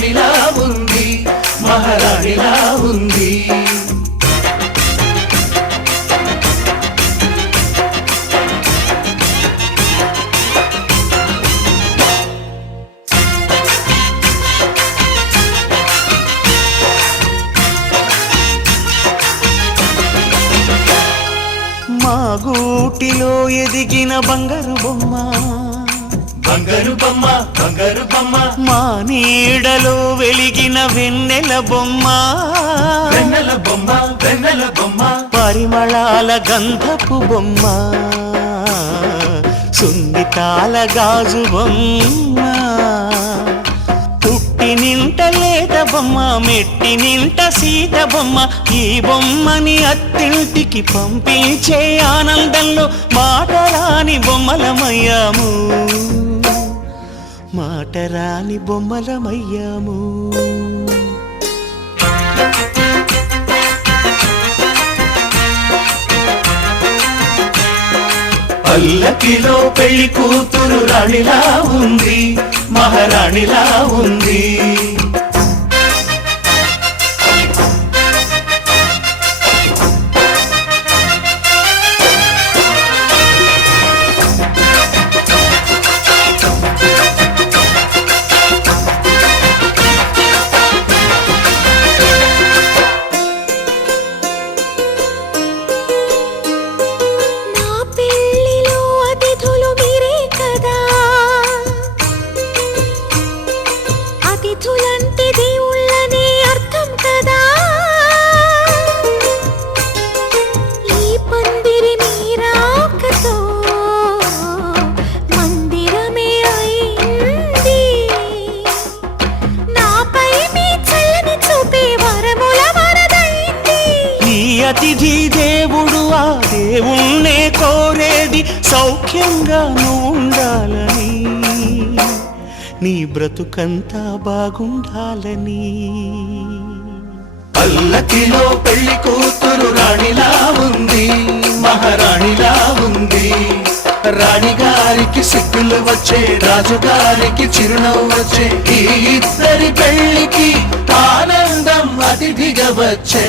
రాణిలా ఉంది, మహారాణిలా ఉంది. మా గూటిలో ఎదిగిన బంగారు బొమ్మ, బంగారు బొమ్మ, బంగారు బొమ్మ. మా నీడలో వెలిగిన వెన్నెల బొమ్మ, వెన్నెల బొమ్మ, వెన్నెల బొమ్మ. పరిమళాల గంధపు బొమ్మ, సున్నితాల గాజు బొమ్మ. పుట్టి నింట లేత బొమ్మ, మెట్టి నింట సీత బొమ్మ. ఈ బొమ్మని అత్తింటికి పంపించే ఆనందంలో మాటరాని బొమ్మలమయ్యాము, మాటరాని బొమ్మలమయ్యాము. పల్లకిలో పెళ్లి కూతురు రాణిలా ఉంది, మహారాణిలా ఉంది. అతిథి దేవుడు ఆ దేవుణ్ణే కోరేది సౌఖ్యంగా ఉండాలని, నీ బ్రతుకంతా బాగుండాలని. పల్లకిలో పెళ్లి కూతురు రాణిలా ఉంది, మహారాణిలా ఉంది. రాణిగారికి సిగ్గులు వచ్చే, రాజుగారికి చిరునవ్వు వచ్చే. ఈ ఇద్దరి పెళ్లికి ఆనందం అతిథిగా వచ్చే.